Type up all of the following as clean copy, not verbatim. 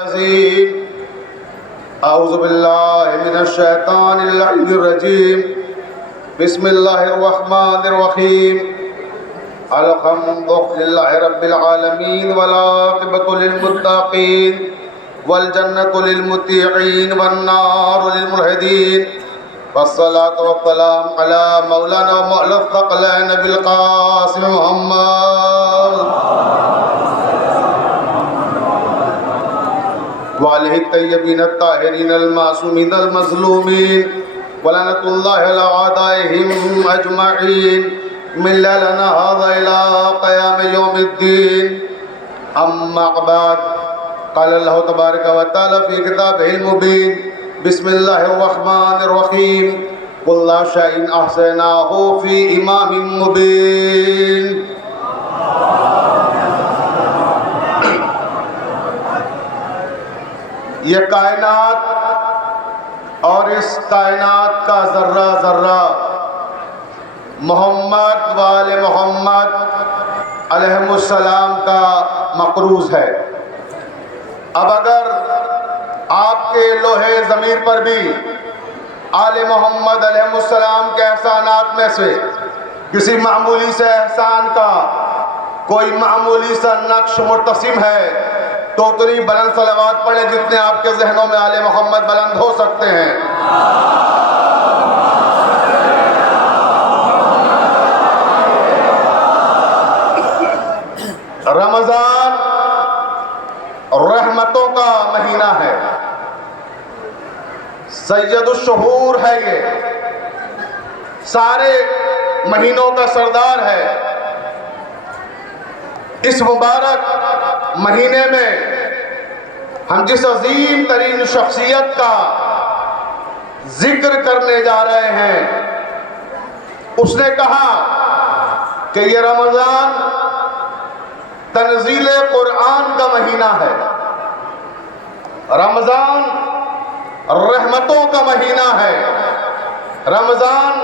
عظیم اعوذ باللہ من الشیطان اللعین الرجیم بسم اللہ الرحمن الرحیم الحمد للہ رب العالمین والعاقبۃ للمتقین والجنۃ للمطیعین والنار للملحدین والصلاة والسلام علی مولانا ومولا الثقلین نبی القاسم محمد وعليه الطيبين الطاهرين المعصومين المظلومين ولعنة الله على أعدائهم أجمعين من لنا هذا إلى قيام يوم الدين. أما بعد قال الله تبارك وتعالى في كتابه المبين بسم الله الرحمن الرحيم كل شيء أحصيناه في إمام مبين. یہ کائنات اور اس کائنات کا ذرہ ذرہ محمد وآل محمد علیہ السلام کا مقروض ہے. اب اگر آپ کے لوہے ضمیر پر بھی آل محمد علیہ السلام کے احسانات میں سے کسی معمولی سے احسان کا کوئی معمولی سا نقش مرتسم ہے تو اتنی بلند صلوات پڑھیں جتنے آپ کے ذہنوں میں آل محمد بلند ہو سکتے ہیں. رمضان رحمتوں کا مہینہ ہے، سید الشہور ہے، یہ سارے مہینوں کا سردار ہے. اس مبارک مہینے میں ہم جس عظیم ترین شخصیت کا ذکر کرنے جا رہے ہیں اس نے کہا کہ یہ رمضان تنزیل قرآن کا مہینہ ہے، رمضان رحمتوں کا مہینہ ہے، رمضان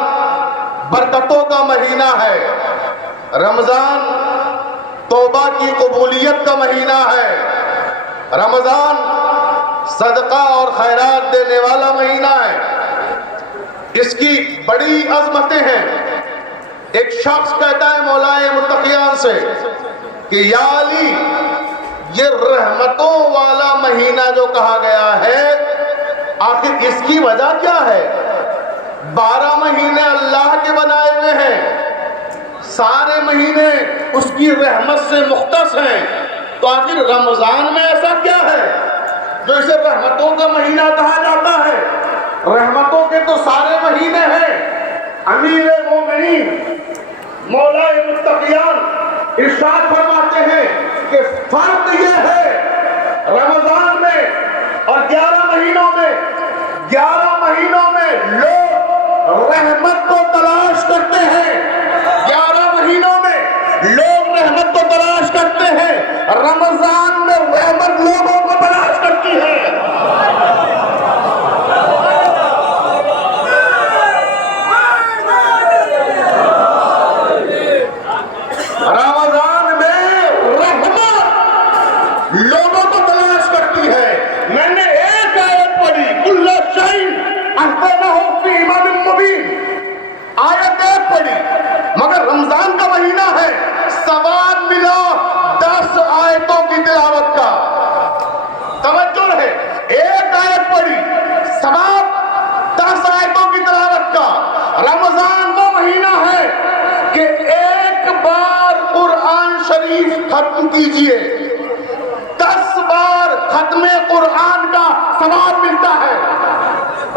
برکتوں کا مہینہ ہے، رمضان توبہ کی قبولیت کا مہینہ ہے، رمضان صدقہ اور خیرات دینے والا مہینہ ہے. اس کی بڑی عظمتیں ہیں. ایک شخص کہتا ہے مولائے متقیان سے کہ یا علی، یہ رحمتوں والا مہینہ جو کہا گیا ہے آخر اس کی وجہ کیا ہے؟ 12 مہینے اللہ کے بنائے ہوئے ہیں، سارے مہینے اس کی رحمت سے مختص ہیں، تو آخر رمضان میں ایسا کیا ہے جو اسے رحمتوں کا مہینہ کہا جاتا ہے؟ رحمتوں کے تو سارے مہینے ہیں. امیر مومنین مولا متقیان ارشاد فرماتے ہیں کہ فرق یہ ہے رمضان میں اور 11 مہینوں میں 11 مہینوں میں لوگ رحمت کو تلاش کرتے ہیں، 11 مہینوں میں لوگ رحمت کو تلاش کرتے ہیں، رمضان میں رحمت لوگوں کو تلاش کرتی ہے. رمضان میں رحمت لوگوں کو تلاش کرتی ہے. میں نے ایک آیت پڑھی کل شیء احصیناہ فی امام مبین، آیت ایک پڑھی، مگر رمضان کا مہینہ ہے، ثواب ملا 10 آیتوں کی تلاوت کا. توجہ ہے، ایک آیت پڑھی، ثواب 10 آیتوں کی تلاوت کا. رمضان وہ مہینہ ہے کہ ایک بار قرآن شریف ختم کیجئے 10 بار ختم قرآن کا ثواب ملتا ہے.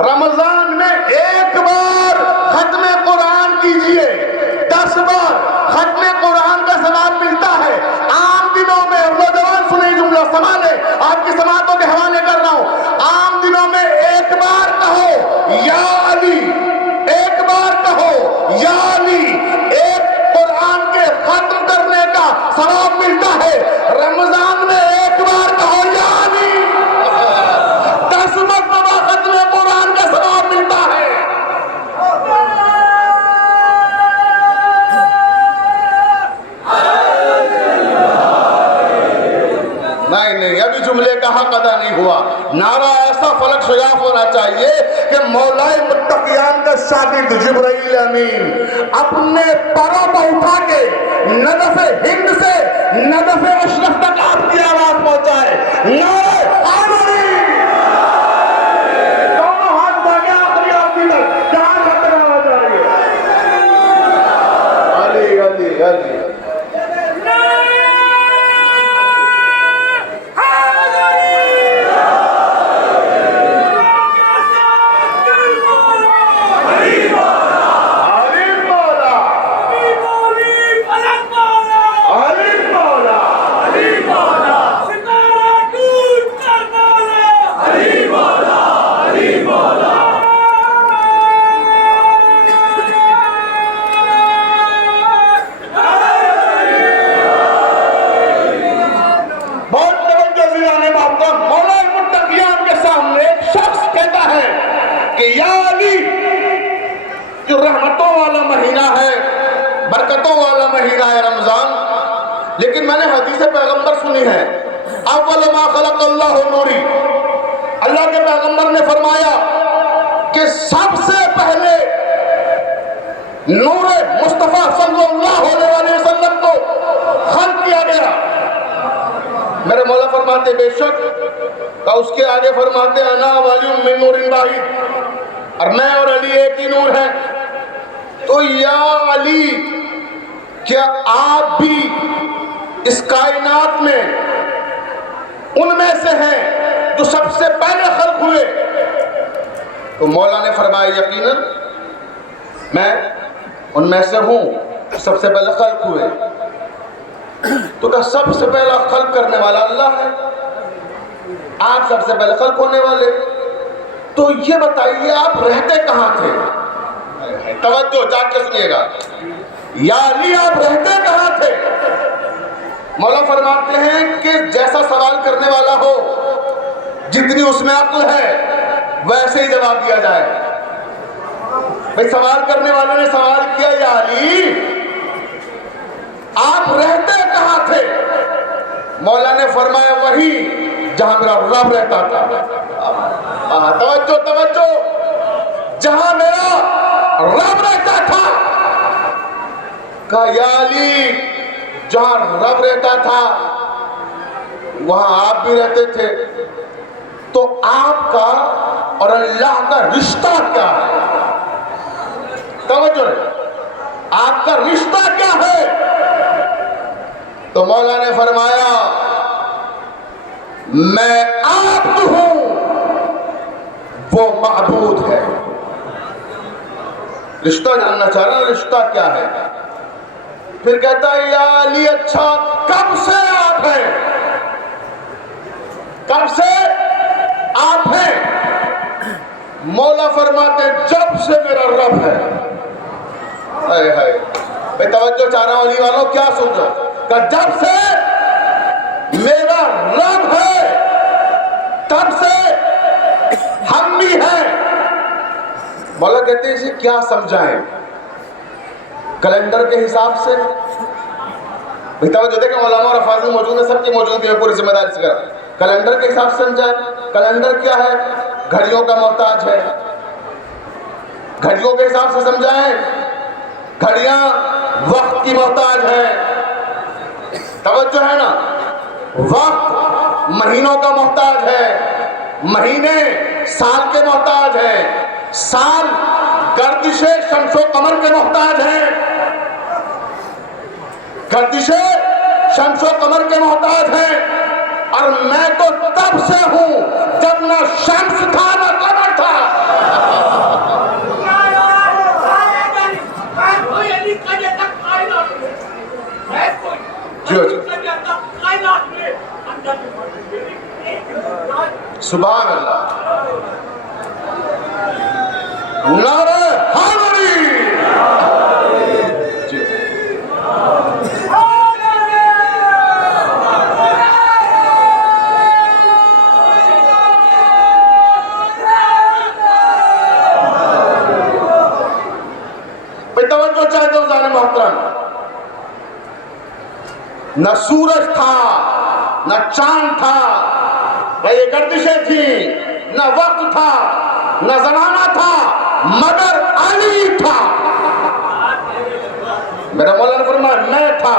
رمضان میں ایک بار ختم قرآن کیجئے 10 بار ختم قرآن کا ثواب ملتا ہے. عام دنوں میں نوجوان سنیں جملہ سنبھالے، آپ کی سماعتوں کے حوالے کر رہا ہوں. عام دنوں میں ایک بار کہو یا علی، ایک بار کہو یا علی، ایک قرآن کے ختم کرنے کا ثواب ملتا ہے. رمضان میں ایک بار کہو یا علی، 10 مرتبہ ختم قرآن کا ثواب ملتا جاری ہوا. نعرہ ایسا فلک شگاف ہونا چاہیے کہ مولائے متقیان کا شاگرد جبرائیل امین اپنے پروں کو اٹھا کے ندف ہند سے ندف اشرف تک آپ کی آواز پہنچائے. نعرہ حیدری. دونوں ہاتھ دھاگے آخری آدمی تک جہاں جھکر آواز آ رہی ہے. علی علی علی. رحمتوں والا مہینہ ہے، برکتوں والا مہینہ ہے رمضان. لیکن میں نے حدیث پیغمبر سنی ہے. اول ما خلق اللہ نوری. اللہ کے پیغمبر نے فرمایا کہ سب سے پہلے نور مصطفیٰ صلی اللہ علیہ وسلم کو خلق کیا گیا. میرے مولا فرماتے بے شک، کہ اس کے آگے فرماتے انا ولی من نور واحد، اور میں اور علی ایک ہی نور ہیں. تو یا علی، کیا آپ بھی اس کائنات میں ان میں سے ہیں جو سب سے پہلے خلق ہوئے؟ تو مولا نے فرمایا یقیناً میں ان میں سے ہوں سب سے پہلے خلق ہوئے. تو کہا سب سے پہلا خلق کرنے والا اللہ ہے، آپ سب سے پہلے خلق ہونے والے. تو یہ بتائیے آپ رہتے کہاں تھے؟ توجہ جا کے سنیے گا. یا علی آپ رہتے کہاں تھے؟ مولا فرماتے ہیں کہ جیسا سوال کرنے والا ہو، جتنی اس میں عقل ہے ویسے ہی جواب دیا جائے. بھئی سوال کرنے والوں نے سوال کیا یا علی آپ رہتے کہاں تھے؟ مولا نے فرمایا وہی جہاں میرا رب رہتا تھا. توجہ توجہ، جہاں میرا رب رہتا تھا. کہا یا علی جہاں رب رہتا تھا وہاں آپ بھی رہتے تھے. تو آپ کا اور اللہ کا رشتہ کیا ہے؟ توجہ ہے، آپ کا رشتہ کیا ہے؟ تو مولا نے فرمایا میں عبد ہوں، وہ معبود ہے. رشتہ جاننا چاہ رہا ہے، رشتہ کیا ہے؟ پھر کہتا ہے یا علی اچھا کب سے آپ ہیں؟ کب سے آپ ہیں؟ مولا فرماتے جب سے میرا رب ہے. میں توجہ چاہ رہا ہوں علی والوں، کیا سن رہا ہوں کہ جب سے میرا رب ہے تب سے ہم بھی ہیں. مولا کہتے ہیں اسے کیا سمجھائیں؟ کیلنڈر کے حساب سے. توجہ دیکھیں علماء اور افاضل موجود ہیں، سب کی موجودگی میں پوری ذمہ داری سے کر. کیلنڈر کے حساب سے سمجھائیں. کیلنڈر کیا ہے؟ گھڑیوں کا محتاج ہے. گھڑیوں کے حساب سے سمجھائیں، گھڑیاں وقت کی محتاج ہے. توجہ ہے نا. وقت مہینوں کا محتاج ہے، مہینے سال کے محتاج ہے، سال گردش شمس و قمر کے محتاج ہیں، گردش شمس و قمر کے محتاج ہیں. اور میں تو تب سے ہوں جب نہ شمس تھا نہ قمر تھا. سبحان اللہ. نعرہ حیدری. توجہ چاہتے ہو زان محترم، نہ سورج تھا نہ چاند تھا یہ گردشیں تھیں، نہ وقت تھا نہ زمانہ تھا، مگر علی تھا۔ میرا مولا نے فرمایا میں تھا۔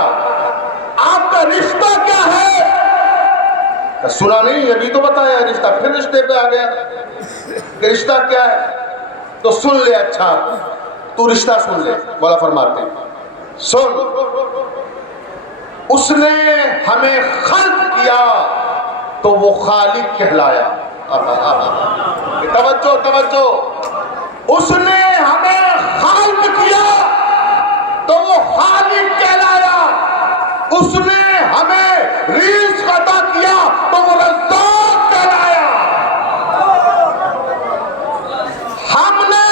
آپ کا رشتہ کیا ہے؟ سنا نہیں، ابھی تو بتایا رشتہ، پھر رشتے پہ آ گیا کہ رشتہ کیا ہے؟ تو سن لے، اچھا تو رشتہ سن لے۔ مولا فرماتے ہیں سن، اس نے ہمیں خلق کیا تو وہ خالق کہلایا۔ توجہ توجہ، اس نے ہمیں خلق کیا تو وہ خالق کہلایا، اس نے ہمیں رزق عطا کیا تو وہ رزاق کہلایا، ہم نے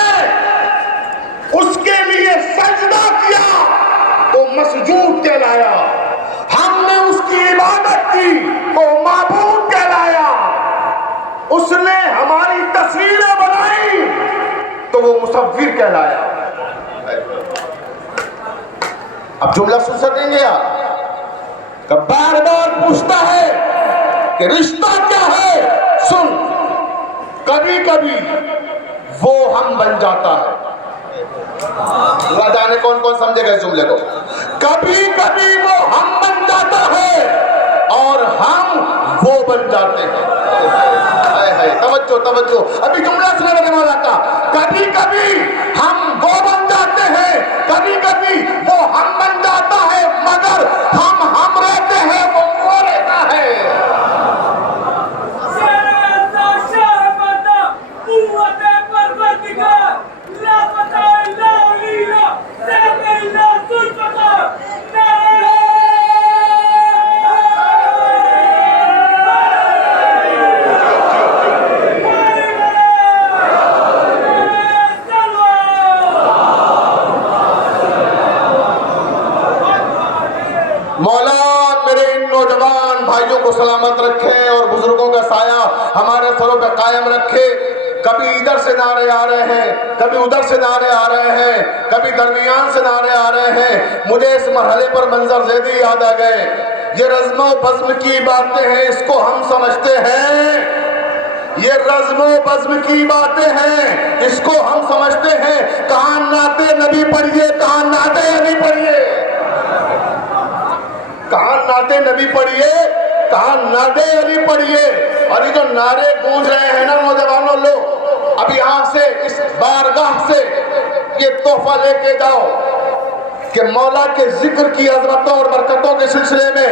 اس کے لیے سجدہ کیا تو مسجود کہلایا، ہم نے اس کی عبادت کی تو معبود کہلایا، اس نے ہماری تصویریں بنائی تو وہ مصور کہلایا۔ اب جملہ سن سکیں گے آپ؟ کہ بار بار پوچھتا ہے کہ رشتہ کیا ہے؟ سن، کبھی کبھی وہ ہم بن جاتا ہے۔ اللہ جانے کون کون سمجھے گا اس جملے کو۔ کبھی کبھی وہ ہم بن جاتا ہے اور ہم وہ بن جاتے ہیں۔ توجہ توجہ، ابھی جملہ سنا رہنے والا کا، کبھی کبھی ہم وہ بن جاتے ہیں، کبھی کبھی وہ ہم بن جاتا ہے، مگر ہم رہتے ہیں، وہ رہتا ہے۔ مولا میرے ان نوجوان بھائیوں کو سلامت رکھے اور بزرگوں کا سایہ ہمارے سروں پہ قائم رکھے۔ کبھی ادھر سے نعرے آ رہے ہیں، کبھی ادھر سے نعرے آ رہے ہیں، کبھی درمیان سے نعرے آ رہے ہیں۔ مجھے اس مرحلے پر منظر زیدی یاد آ گئے۔ یہ رزم و بزم کی باتیں ہیں، اس کو ہم سمجھتے ہیں، یہ رزم و بزم کی باتیں ہیں، اس کو ہم سمجھتے ہیں۔ کہاں نعت نبی پڑھیے، کہاں نعت علی پڑھیے، کہاں نعت نبی پڑھیے، کہاں نعت علی پڑھیے۔ اور یہ جو نعرے گونج رہے ہیں نا نوجوانوں، لو اب یہاں سے اس بارگاہ سے یہ تحفہ لے کے جاؤ کہ مولا کے ذکر کی عظمتوں اور برکتوں کے سلسلے میں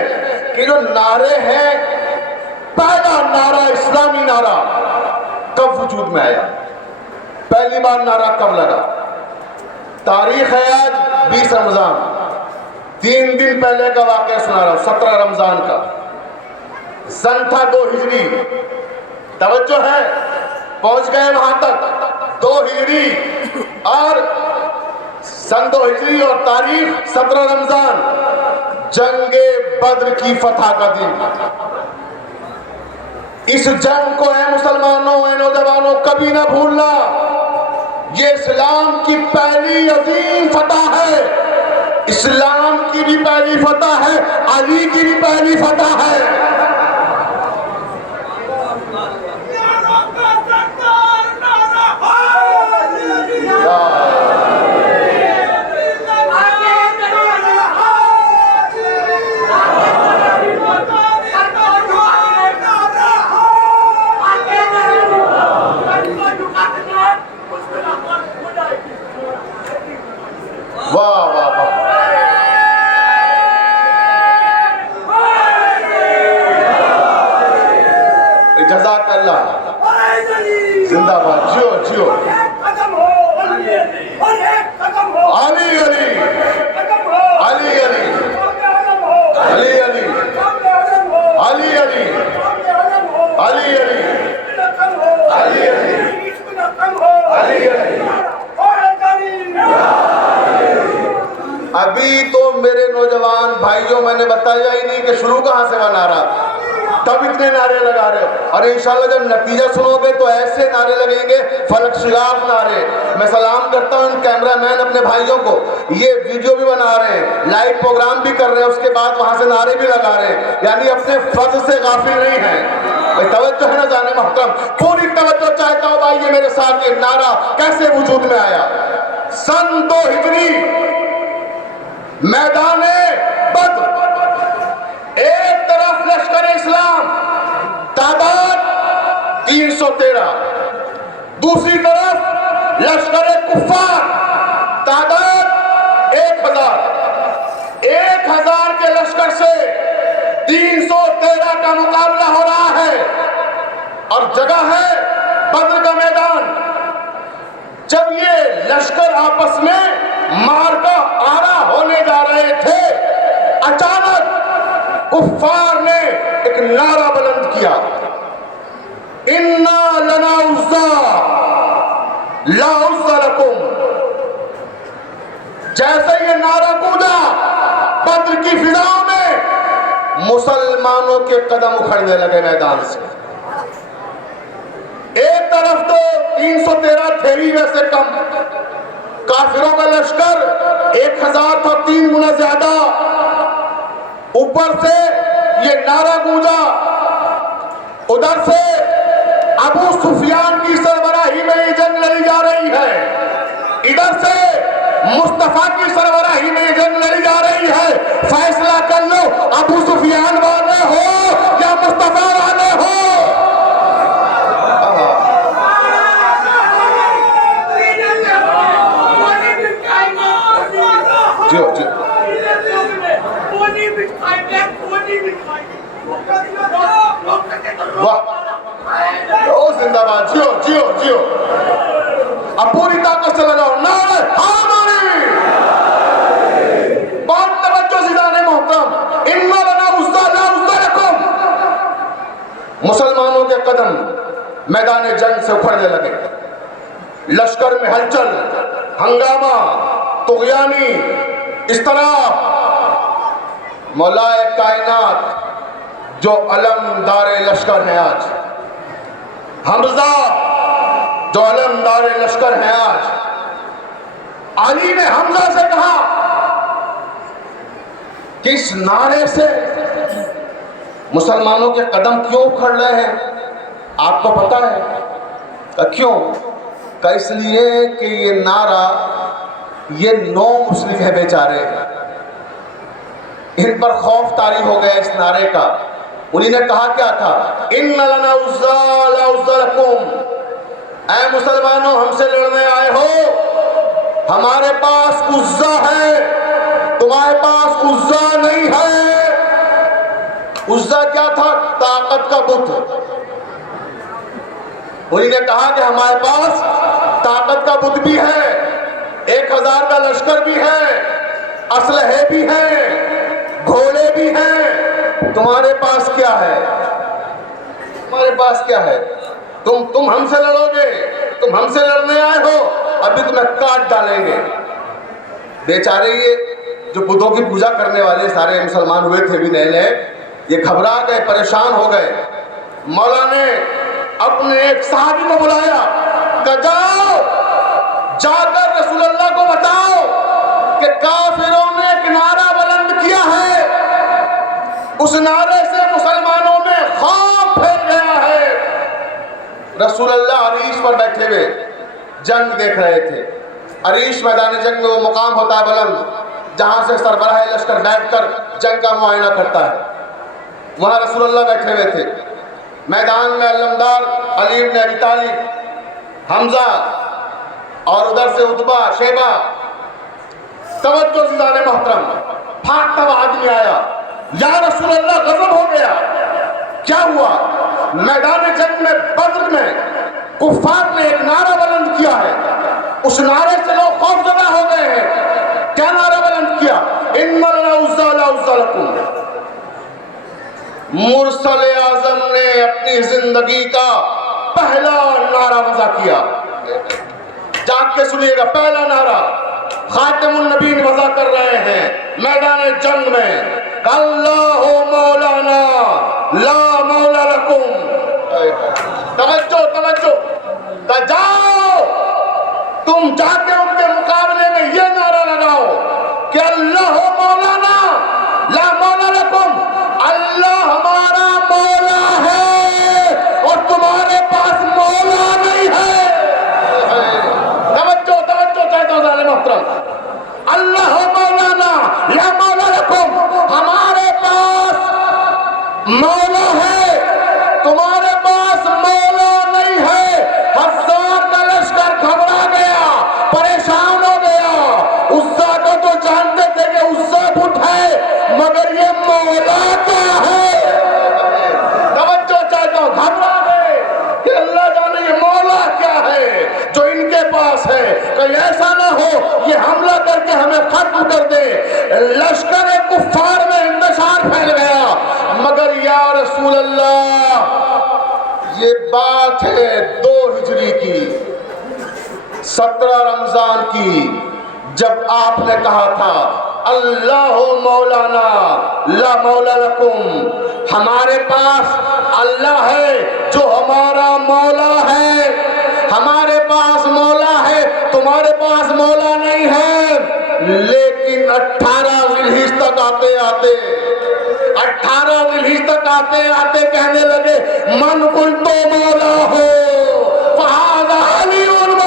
کہ جو نعرے ہیں، پہلا نعرہ اسلامی نعرہ کب وجود میں آیا، پہلی بار نعرہ کب لگا؟ تاریخ ہے آج 20 رمضان، 3 دن پہلے کا واقعہ سنا رہا ہوں، 17 رمضان کا، سن تھا 2 ہجری۔ توجہ ہے، پہنچ گئے وہاں تک 2 ہجری، اور سن 2 ہجری اور تاریخ 17 رمضان، جنگ بدر کی فتح کا دن۔ اس جنگ کو اے مسلمانوں، اے نوجوانوں، کبھی نہ بھولنا، یہ اسلام کی پہلی عظیم فتح ہے، اسلام کی بھی پہلی فتح ہے، علی کی بھی پہلی فتح ہے۔ واہ واہ واہ، جزاک اللہ، زندہ باد، جیو جیو، علی علی علی علی علی علی علی علی علی علی علی علی۔ ابھی تو میرے نوجوان بھائیوں میں نے بتایا ہی نہیں کہ شروع کہاں سے وہ نعرہ، تب اتنے نعرے لگا رہے ہو، اور انشاءاللہ جب نتیجہ سنو گے تو ایسے نعرے لگیں گے، فلک شگاف نعرے۔ میں سلام کرتا ہوں ان کیمرہ مین اپنے بھائیوں کو، یہ ویڈیو بھی بنا رہے ہیں، لائیو پروگرام بھی کر رہے ہیں، اس کے بعد وہاں سے نعرے بھی لگا رہے ہیں، یعنی اپنے فرض سے غافل نہیں ہیں۔ توجہ ہے نا جانے محترم، پوری توجہ چاہتا ہوں بھائی، یہ میرے ساتھ یہ نعرہ کیسے وجود میں آیا؟ سن 2 ہجری میدان بدر، ایک طرف لشکر اسلام تعداد 313، دوسری طرف لشکر کفار تعداد 1000 کے لشکر سے 313 کا مقابلہ ہو رہا ہے، اور جگہ ہے بدر کا میدان۔ جب یہ لشکر آپس میں معرکہ آرا ہونے جا رہے تھے، اچانک کفار نے ایک نعرہ بلند کیا، اِنَّا لَنَا عُزَّىٰ لَا عُزَّ لَكُمْ۔ جیسے یہ نعرہ گونجا، بدر کی فضاؤں میں مسلمانوں کے قدم اکھڑنے لگے میدان سے۔ ایک طرف تو 313 تھے ہی ویسے کم، کافروں کا لشکر 1000 تھا، 3 گنا زیادہ، اوپر سے یہ نعرہ گونجا، ادھر سے ابو سفیان کی سربراہی میں یہ جنگ لڑی جا رہی ہے، ادھر سے مصطفیٰ کی سربراہی میں یہ جنگ لڑی جا رہی ہے۔ فیصلہ کر لو، ابو سفیان والے ہو یا مصطفیٰ والے ہو۔ زندہ باد، جیو جیو جیو، اب پوری طاقت سے لگاؤ نعرہ حیدری۔ بہت توجہ زیدان محترم، اِنَّا لَنَا عُزَّىٰ لَا عُزَّ لَكُمْ۔ مسلمانوں کے قدم میدان جنگ سے اکھڑنے لگے، لشکر میں ہلچل، ہنگامہ، طغیانی اضطراب۔ مولا کائنات جو علمدار لشکر ہیں آج، حمزہ جو علمدار لشکر ہیں آج، علی نے حمزہ سے کہا کہ اس نعرے سے مسلمانوں کے قدم کیوں اکھڑ رہے ہیں؟ آپ کو پتا ہے کہ کیوں؟ کہ اس لیے کہ یہ نعرہ، یہ 9 مسلم ہیں بیچارے، ان پر خوف طاری ہو گیا اس نعرے کا۔ انہی نے کہا کیا تھا؟ اِنَّ لَنَا عُزَّىٰ لَا عُزَّ لَكُمْ۔ اے مسلمانوں، ہم سے لڑنے آئے ہو، ہمارے پاس عزا ہے، تمہارے پاس عزا نہیں ہے۔ عزا کیا تھا؟ طاقت کا بت۔ انہی نے کہا کہ ہمارے پاس طاقت کا بت بھی ہے، 1000 کا لشکر بھی ہے، اسلحے بھی ہیں، گھوڑے بھی ہیں، تمہارے پاس کیا ہے؟ تمہارے پاس کیا ہے؟ تم ہم سے لڑو گے، تم ہم سے لڑنے آئے ہو، ابھی تمہیں کاٹ ڈالیں گے۔ بیچارے یہ جو بتوں کی پوجا کرنے والے سارے مسلمان ہوئے تھے بھی نئے نئے، یہ گھبرا گئے، پریشان ہو گئے۔ مولا نے اپنے ایک صحابی کو بلایا کہ جاؤ، جا کر رسول اللہ کو بتاؤ کہ کافروں نے ایک نعرہ بلند کیا ہے، اس نعرے سے مسلمانوں میں خوف پھیل گیا ہے۔ رسول اللہ عریش پر بیٹھے ہوئے جنگ دیکھ رہے تھے۔ عریش میدان جنگ میں وہ مقام ہوتا ہے بلند، جہاں سے سربراہ لشکر بیٹھ کر جنگ کا معائنہ کرتا ہے، وہاں رسول اللہ بیٹھے ہوئے تھے۔ میدان میں علمدار علی بن ابی طالب، حمزہ، اور ادھر سے عتبہ، شیبہ۔ توجہ زیدان محترم، بھاگتا ہوا آدمی آیا، یا رسول اللہ غضب ہو گیا، کیا ہوا؟ میدان جنگ میں بدر میں کفار نے ایک نعرہ بلند کیا ہے، اس نعرے سے لوگ خوف زدہ ہو گئے ہیں۔ کیا نعرہ بلند کیا؟ اِنَّ لَنَا عُزَّىٰ لَا عُزَّ لَكُمْ۔ مرسل اعظم نے اپنی زندگی کا پہلا نعرہ وضع کیا۔ جاگ کے سنیے گا، پہلا نعرہ خاتم النبیین وضع کر رہے ہیں میدان جنگ میں، اللہ مولانا لا مولا لکم۔ توجہ توجہ، جاؤ تم جا کے ان کے مقابلے میں یہ نعرہ لگاؤ کہ اللہ مولانا لا مولا لکم، اللہ ہمارا مولا ہے بات ہے 2 ہجری کی 17 رمضان کی، جب آپ نے کہا تھا اللہ مولانا لا مولا لکم، ہمارے پاس اللہ ہے جو ہمارا مولا ہے، ہمارے پاس مولا ہے، تمہارے پاس مولا نہیں ہے۔ لیکن 18 ذوالحجہ تک آتے آتے کہنے لگے من قلت مولا ہو فہذا علی مولا۔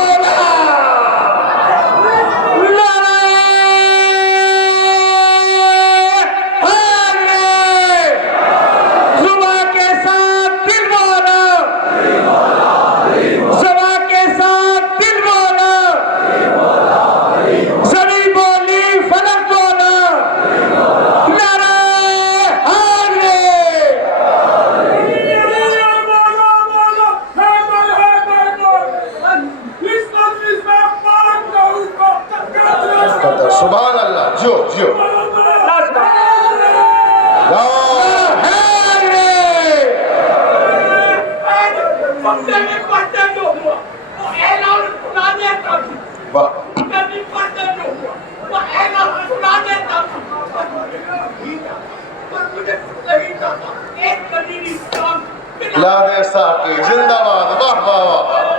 سبحان اللہ، جیو جیو لادے ساکی زندہ باد، واہ واہ واہ۔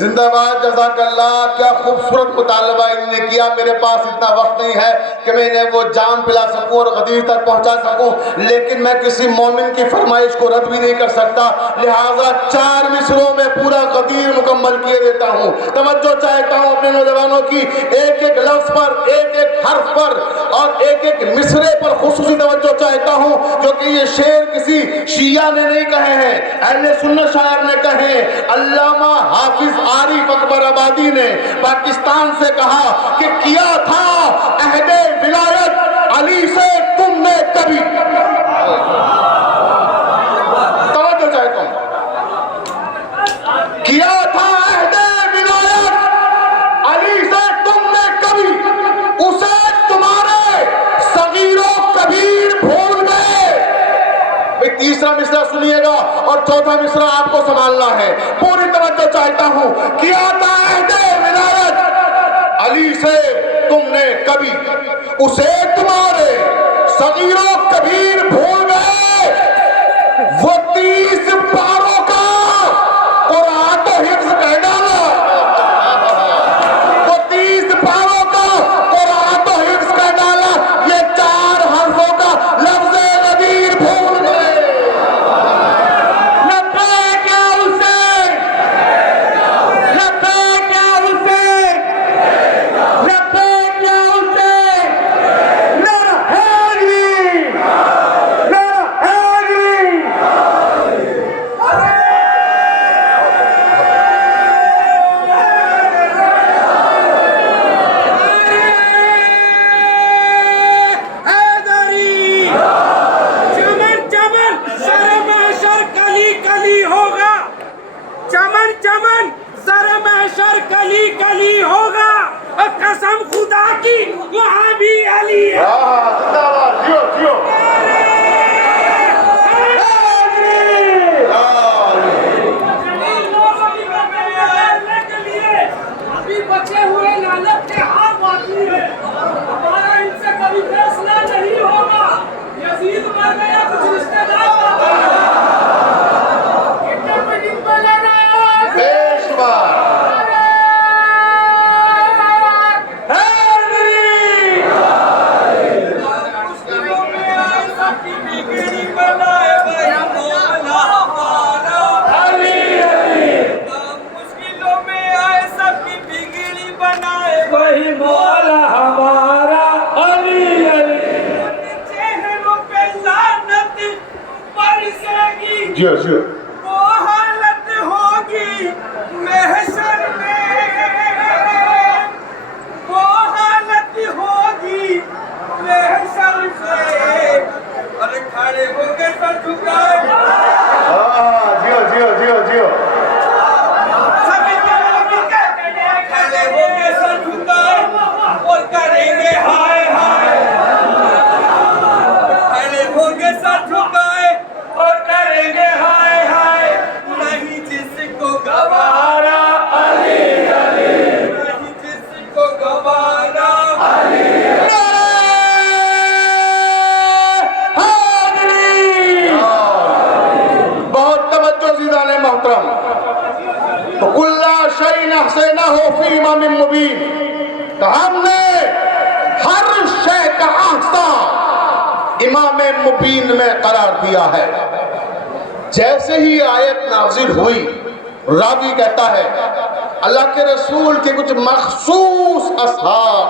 زندہ باد، جزاک اللہ۔ کیا خوبصورت مطالبہ انہوں نے کیا۔ میرے پاس اتنا وقت نہیں ہے کہ میں انہیں وہ جام پلا سکوں اور غدیر تک پہنچا سکوں، لیکن میں کسی مومن کی فرمائش کو رد بھی نہیں کر سکتا، لہٰذا 4 مصروں میں پورا غدیر مکمل کیے دیتا ہوں۔ توجہ چاہتا ہوں اپنے نوجوانوں کی، ایک ایک لفظ پر، ایک ایک حرف پر اور ایک ایک مصرے پر خصوصی توجہ چاہتا ہوں، کیونکہ یہ شعر کسی شیعہ نے نہیں کہے ہیں، اہل سنت شاعر نے کہے۔ علامہ حافظ عارف اکبر آبادی نے پاکستان سے کہا کہ کیا تھا عہد ولایت علی سے تم نے کبھی، توجہ چاہتا ہوں، کیا تھا عہد ولایت علی سے تم نے کبھی، اسے تمہارے صغیر و کبیر بھول گئے۔ تیسرا مصرع سنیے گا اور چوتھا مصرع آپ کو سنبھالنا ہے، پوری توجہ چاہتا ہوں۔ کیا تھا عہد ولایت علی سے تم نے کبھی، اسے تمہارے صغیر و کبیر بھول گئے۔ وہ 30 پاروں کا قرآن تو حفظ کر ڈالا، وہ 30 پاروں کا قرآن تو حفظ کر ڈالا، یہ 4 حرفوں کا لفظ غدیر بھول گئے۔ قسم خدا کی وہاں بھی علی ہے۔ ابھی بچے ہوئے لعنت کے ہاتھ باقی ہے، ہمارا ان سے کبھی فیصلہ نہیں ہوگا۔ یزید مر گیا، کچھ رشتے دار وہ حالت ہوگی تو کُلَّ شَيْءٍ أَحْصَيْنَاهُ فِي إِمَامٍ مُبِينٍ، کہ ہم نے ہر شے کا احصا امام مبین میں قرار دیا ہے۔ جیسے ہی آیت نازل ہوئی، راوی کہتا ہے اللہ کے رسول کے کچھ مخصوص اصحاب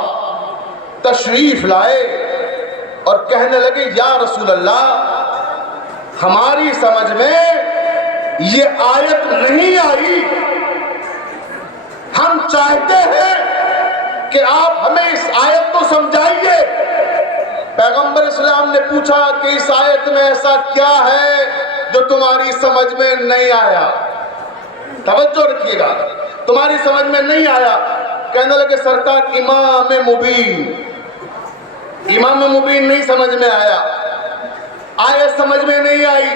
تشریف لائے اور کہنے لگے یا رسول اللہ، ہماری سمجھ میں یہ آیت نہیں آئی، ہم چاہتے ہیں کہ آپ ہمیں اس آیت کو سمجھائیے۔ پیغمبر اسلام نے پوچھا کہ اس آیت میں ایسا کیا ہے جو تمہاری سمجھ میں نہیں آیا؟ توجہ رکھیے گا، تمہاری سمجھ میں نہیں آیا۔ کہنے لگے سرکار امام مبین، امام مبین نہیں سمجھ میں آیا، آیت سمجھ میں نہیں آئی۔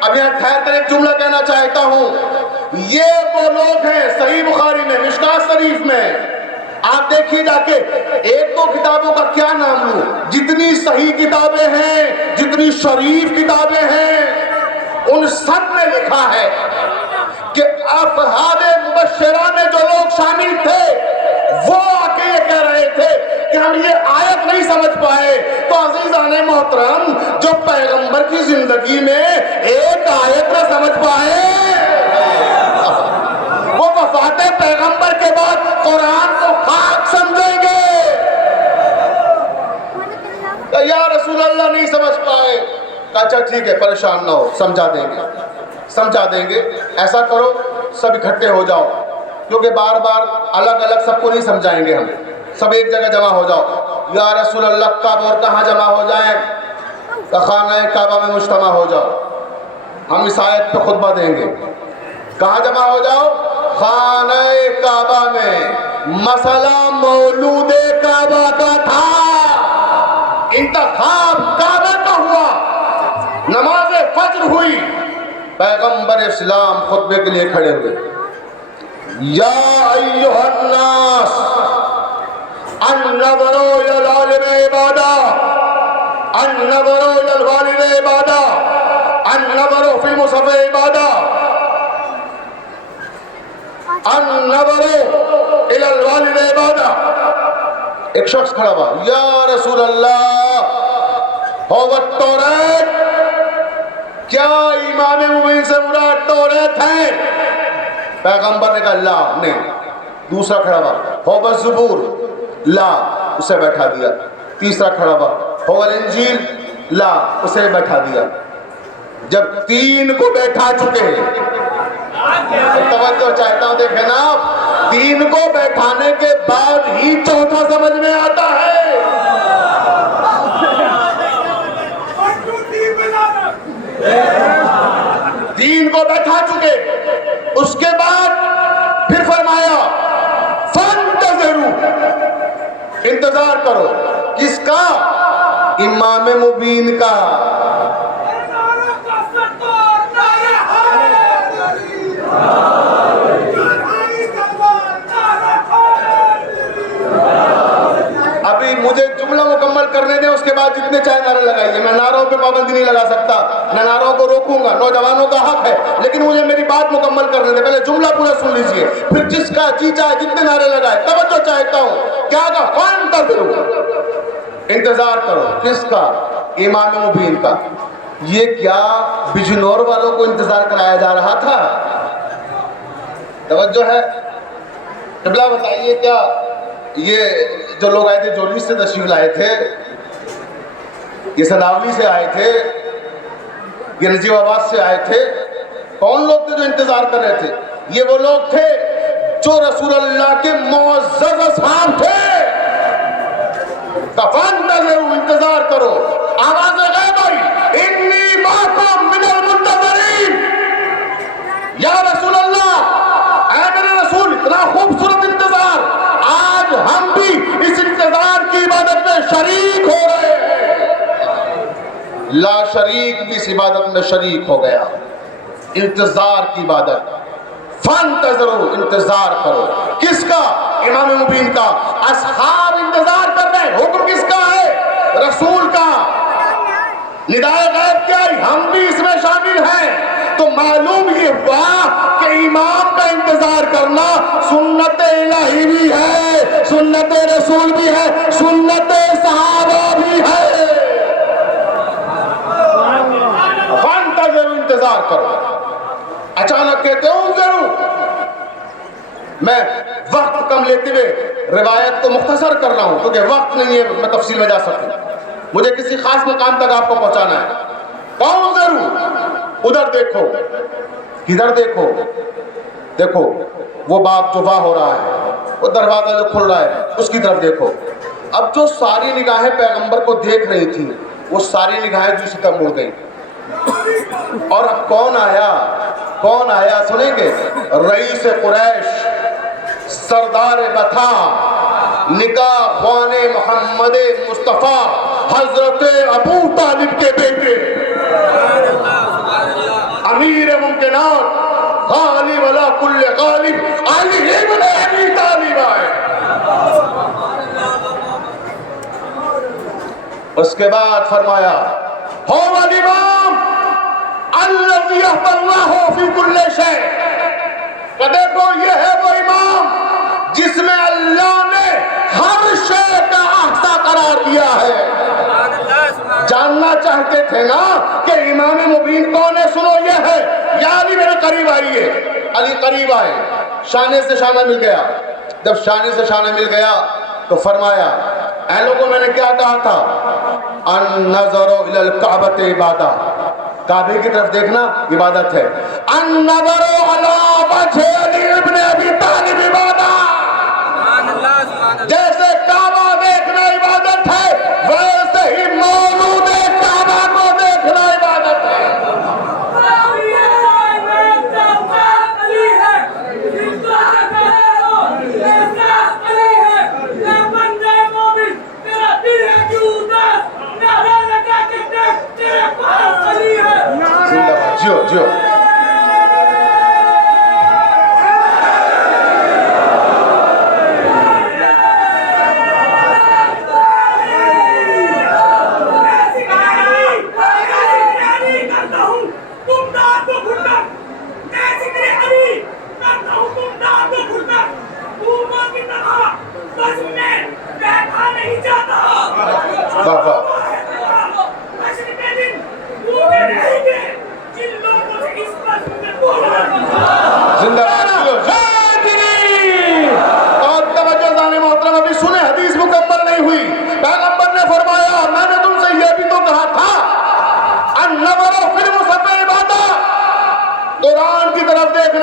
اب یہاں ٹھہر کر ایک جملہ کہنا چاہتا ہوں، یہ وہ لوگ ہیں صحیح بخاری میں، مشکوٰۃ شریف میں، آپ دیکھیے جا کے ایک دو کتابوں کا کیا نام لوں، جتنی صحیح کتابیں ہیں، جتنی شریف کتابیں ہیں، ان سب میں لکھا ہے کہ اصحاب مبشرہ میں جو لوگ شامل تھے وہ آ کے یہ کہہ رہے تھے کہ ہم یہ آیت نہیں سمجھ پائے۔ تو عزیزان محترم، جو پیغمبر کی زندگی میں ایک آیت نہ سمجھ پائے، وہ وفات پیغمبر کے بعد قرآن کو خاک سمجھیں گے۔ یا رسول اللہ نہیں سمجھ پائے، اچھا ٹھیک ہے، پریشان نہ ہو، سمجھا دیں گے، سمجھا دیں گے۔ ایسا کرو سب اکٹھے ہو جاؤ، کیونکہ بار بار الگ الگ سب کو نہیں سمجھائیں گے ہم، سب ایک جگہ جمع ہو جاؤ۔ یا رسول اللہ کب اور کہاں جمع ہو جائیں؟ خانہ کعبہ میں مجتمع ہو جاؤ، ہم اس آیت پہ خطبہ دیں گے۔ کہاں جمع ہو جاؤ؟ خانہ کعبہ میں۔ مسئلہ مولود کعبہ کا تھا، انتخاب کعبہ کا ہوا، نماز فجر ہوئی، پیغمبر اسلام خطبے کے لیے کھڑے ہوئے۔ یا ایھا الناس النظر الی العالم عبادہ، النظر الی الوالد عبادہ، النظر فی المصحف عبادہ، النظر الی الوالد عبادہ۔ ایک شخص کھڑا ہوا، یا رسول اللہ ہو التوریت، کیا امام مبین سے مراد توریت ہے؟ پیغمبر نے کہا لا، نہیں۔ دوسرا کھڑا ہوا، ہو الزبور، لا، اسے بیٹھا دیا۔ تیسرا کھڑا ہوا، ہو الانجیل، لا، اسے بیٹھا دیا۔ جب تین کو بیٹھا چکے ہیں، توجہ چاہتا ہوں دیکھیں نا آپ، تین کو بیٹھانے کے بعد ہی چوتھا سمجھ میں آتا ہے۔ تین کو بیٹھا چکے، اس کے بعد پھر فرمایا فانتظروا، انتظار کرو، کس کا؟ امام مبین کا۔ ابھی مجھے جملہ مکمل کرنے دیں، اس کے بعد جتنے چاہے نعرے لگائیے، میں نعروں پہ پابندی نہیں لگا سکتا، میں نعروں کو روکوں گا، نوجوانوں کا حق ہے، لیکن مجھے میری بات مکمل کرنے دیں، پہلے جملہ پورا سن لیجئے، پھر جس کا جی چاہے جتنے نعرے لگائے۔ توجہ چاہتا ہوں، کیا کہا؟ فانتظروا، انتظار کرو، کس کا؟ امام مبین کا۔ یہ کیا بجنور والوں کو انتظار کرایا جا رہا تھا؟ توجہ ہے؟ قبلہ بتائیے، کیا یہ جو لوگ آئے تھے جولی سے تشریف لائے تھے، یہ سناولی سے آئے تھے، یہ نجیب آباد سے آئے تھے، کون لوگ تھے جو انتظار کر رہے تھے؟ یہ وہ لوگ تھے جو رسول اللہ کے معزز اصحاب تھے۔ فانتظروا، انتظار کرو۔ آواز غیب آئی، انی معکم من المنتظرین۔ یا رسول اللہ، اے میرے رسول، اتنا خوبصورت انتظار، آج ہم بھی اس انتظار کی عبادت میں شریک ہو رہے ہیں۔ لا شریک بھی اس عبادت میں شریک ہو گیا، انتظار کی عبادت۔ فانتظروا، انتظار کرو، کس کا؟ امام مبین کا۔ اصحاب انتظار کر رہے ہیں، حکم کس کا ہے؟ رسول کا۔ ندائے غیب کیا ہے؟ ہم بھی اس میں شامل ہیں۔ تو معلوم یہ ہوا کہ امام کا انتظار کر سنت الہی بھی ہے, سنت رسول بھی ہے, سنت صحابہ بھی ہے. فانتظروا, انتظار کرو. اچانک کہتے ہو انظروا. میں وقت کم لیتے ہوئے روایت کو مختصر کر رہا ہوں کیونکہ وقت نہیں ہے میں تفصیل میں جا سکوں, مجھے کسی خاص مقام تک آپ کو پہنچانا ہے. کون ضرور ادھر دیکھو, کدھر دیکھو, دیکھو وہ باپ جو واہ ہو رہا ہے, وہ دروازہ جو کھل رہا ہے اس کی طرف دیکھو. اب جو ساری نگاہیں پیغمبر کو دیکھ رہی تھی وہ ساری نگاہیں دوسری طرف مڑ گئیں. اور اب کون آیا, کون آیا سنیں گے؟ رئیس قریش, سردار بطا, نکاح خوان محمد مصطفیٰ, حضرت ابو طالب کے بیٹے, امیر ممکنات, غالب علی کل غالب, علی ابن ابی طالب آئے. اس کے بعد فرمایا ہو الامام الذی یحب اللہ فی کل شیء, کہ دیکھو یہ ہے وہ امام جس میں اللہ نے ہر شے کا احصا قرار دیا ہے. جاننا چاہتے تھے نا کہ امام مبین کون ہے, سنو یہ ہے. یا علی میرے قریب آئیے. علی قریب آئے, شانے سے شانہ مل گیا. جب شانے سے شانہ مل گیا تو فرمایا اے لوگوں میں نے کیا کہا تھا, النظر الی الکعبۃ عبادہ, کعبے کی طرف دیکھنا عبادت ہے. النظر علی وجہ علی ابن ابی طالب عبادہ, جیسے کعبہ دیکھنا عبادت ہے ویسے ہی مولود کعبہ کو دیکھنا عبادت ہے. جیو جیو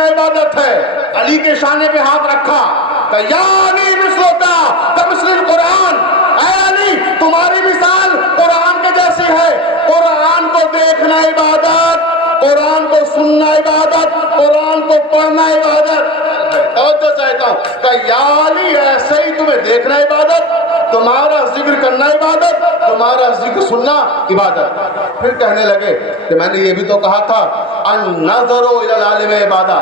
عبادت ہے. علی کے شانے پہ ہاتھ رکھا کہ یا علی مثلک کمثل القرآن, اے علی تمہاری مثال قرآن کے جیسی ہے. قرآن کو دیکھنا عبادت, قرآن کو سننا عبادت, قرآن کو پڑھنا عبادت. توجہ چاہتا ہوں کہ یا علی ایسے ہی تمہیں دیکھنا عبادت, تمہارا ذکر کرنا عبادت, تمہارا ذکر سننا عبادت. پھر کہنے لگے کہ میں نے یہ بھی تو کہا تھا النظر الی العالم عبادہ,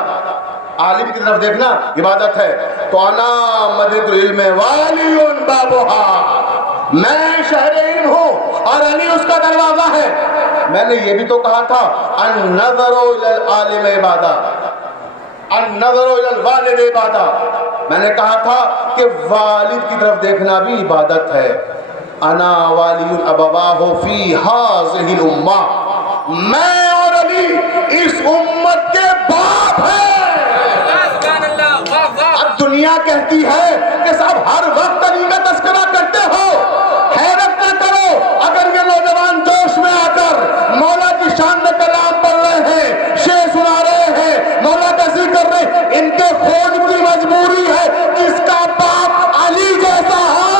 عالم کی طرف دیکھنا عبادت ہے. تو انا مدد العلم والی بابھا, میں شہر علم ہوں اور علی اس کا دروازہ ہے. میں نے یہ بھی تو کہا تھا النظر الی العالم عبادہ, النظر الی الوالد عبادہ. میں نے کہا تھا کہ والد کی طرف دیکھنا بھی عبادت ہے. انا والی ابواہ فی ہذہ الامہ, میں اور علی اس امت کے باپ ہیں. اب دنیا کہتی ہے کہ صاحب ہر وقت علی کا تذکرہ کرتے ہو. حیرت نہ کرو اگر یہ نوجوان جوش میں آ کر مولا کی شان میں کلام پڑھ رہے ہیں, شعر سنا رہے ہیں, مولا کا ذکر کر رہے ہیں, ان کے خود کی مجبوری ہے جس کا باپ علی جیسا ہے.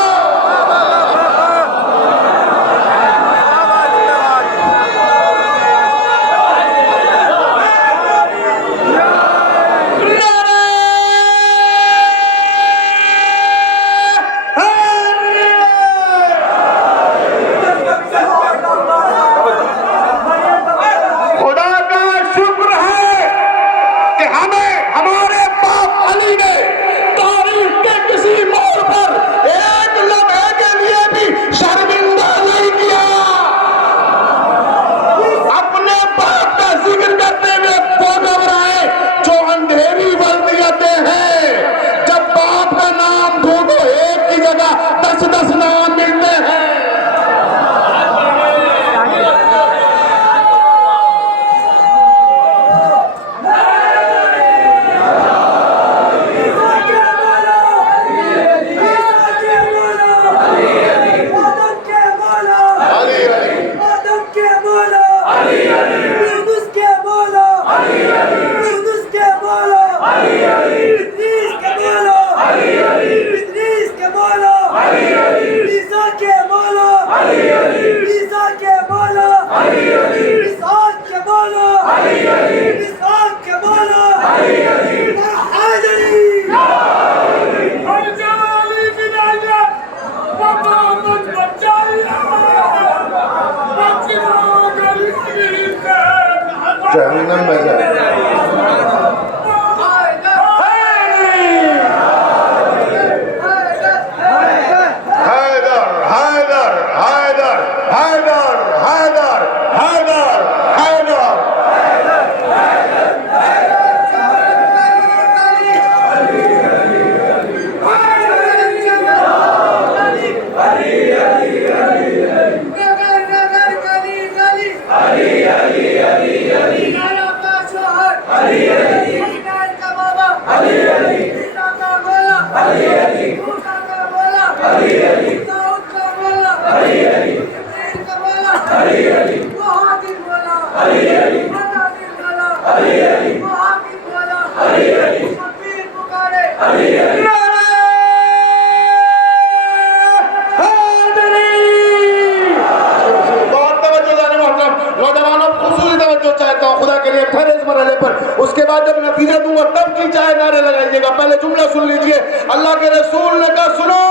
گا. پہلے جملہ سن لیجئے. اللہ کے رسول نے کہا سنو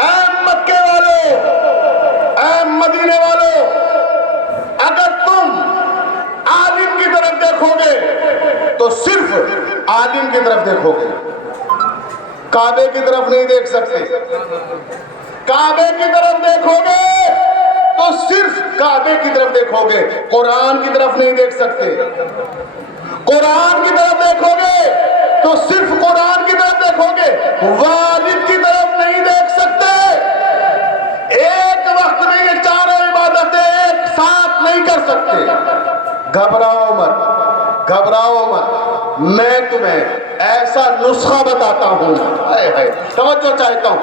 اے مکے والو، اے مدینے والو، اگر تم عالم کی طرف دیکھو گے تو صرف عالم کی طرف دیکھو گے، کعبے کی طرف نہیں دیکھ سکتے. کعبے کی طرف دیکھو گے تو صرف کعبے کی طرف دیکھو گے، قرآن کی طرف نہیں دیکھ سکتے. قرآن کی طرف دیکھو گے تو صرف قرآن کی طرف دیکھو گے، والد کی طرف نہیں دیکھ سکتے. ایک وقت میں یہ چاروں عبادتیں ایک ساتھ نہیں کر سکتے. گھبراؤ مت، گھبراؤ مت، میں تمہیں ایسا نسخہ بتاتا ہوں. توجہ چاہتا ہوں،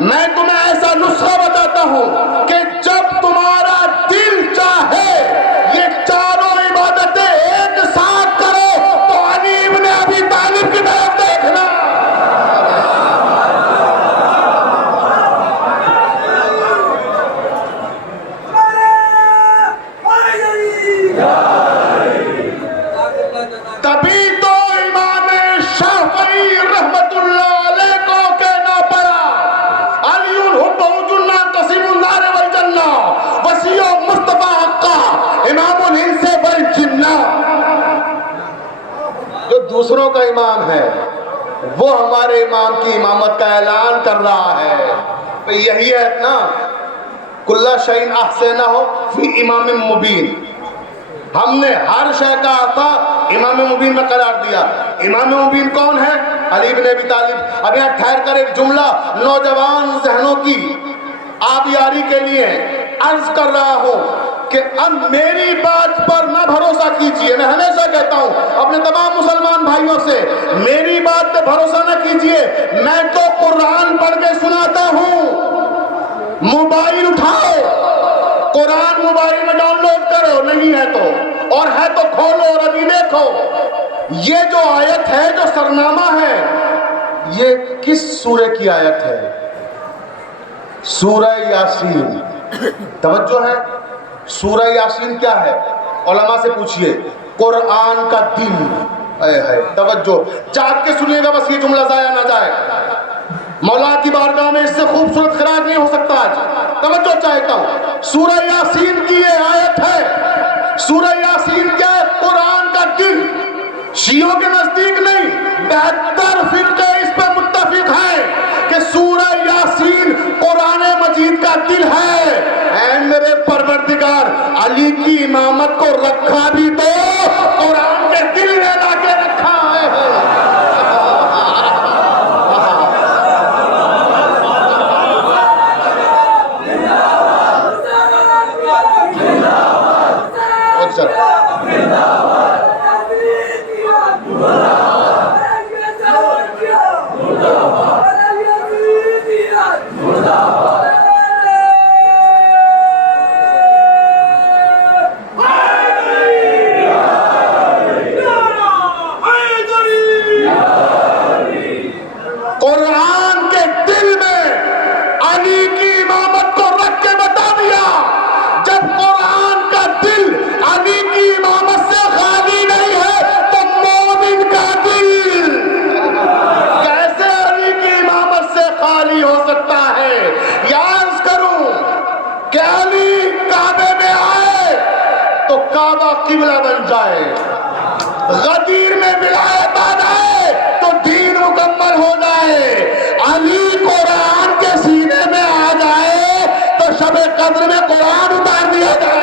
میں تمہیں ایسا نسخہ بتاتا ہوں کہ جب تمہارا دل چاہے یہ چاروں عبادتیں ایک ساتھ کرو تو علی ابن ابی طالب کی طرف دیکھنا. تبھی تو امام شافعی رحمت اللہ علیہ کو کہنا پڑا علی الحب جنہ قسم النار والجنہ وسیع مصطفیٰ حقہ امام الانس والجنہ. جو دوسروں کا امام ہے وہ ہمارے امام کی امامت کا اعلان کر رہا ہے. یہی ہے نا کلّ شیء احصینہ فی امام مبین. ہم نے ہر شے کا آتا امام مبین میں قرار دیا. امام مبین کون ہے؟ علی بن ابی طالب. اب یہاں ٹھہر کر ایک جملہ نوجوان ذہنوں کی آبیاری کے لیے عرض کر رہا ہوں کہ اب میری بات پر نہ بھروسہ کیجئے. میں ہمیشہ کہتا ہوں اپنے تمام مسلمان بھائیوں سے میری بات پہ بھروسہ نہ کیجئے. میں تو قرآن پڑھ کے سناتا ہوں. موبائل اٹھاؤ، قرآن موبائل میں ڈاؤن لوڈ کرو، نہیں ہے تو، اور ہے تو کھولو اور ابھی دیکھو. یہ جو آیت ہے جو سرنامہ ہے یہ کس سورہ کی آیت ہے؟ سورہ یاسین. توجہ ہے، سورہ یاسین کیا ہے؟ علماء سے پوچھئے. قرآن کا دل. توجہ چاہت کے سنیے گا بس یہ جملہ ضائع نہ جائے. مولا کی بارگاہ میں اس سے خوبصورت خراج نہیں ہو سکتا آج. توجہ چاہتا ہوں، سورہ یاسین کی یہ آیت ہے. سورہ یاسین کیا ہے؟ قرآن کا دل. شیعوں کے نزدیک نہیں، 72 فرقے اس پر متفق ہیں کہ سورہ یاسین قرآن مجید کا دل ہے. اے میرے پروردگار، علی کی امامت کو رکھا بھی تو قرآن کے دل میں لا کے رکھا ہے. قرآن کے دل میں علی کی امامت کو رکھ کے بتا دیا. جب قرآن کا دل علی کی امامت سے خالی نہیں ہے تو مومن کا دل کیسے علی کی امامت سے خالی ہو سکتا ہے؟ یاد کروں کہ علی کعبے میں آئے تو کعبہ قبلہ بن جائے، غدیر میں ولایت آ جائے تو دین مکمل ہو جائے، علی قرآن کے سینے میں آ جائے تو شب قدر میں قرآن اتار دیا جائے.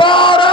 12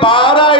12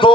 2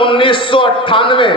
1998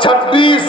26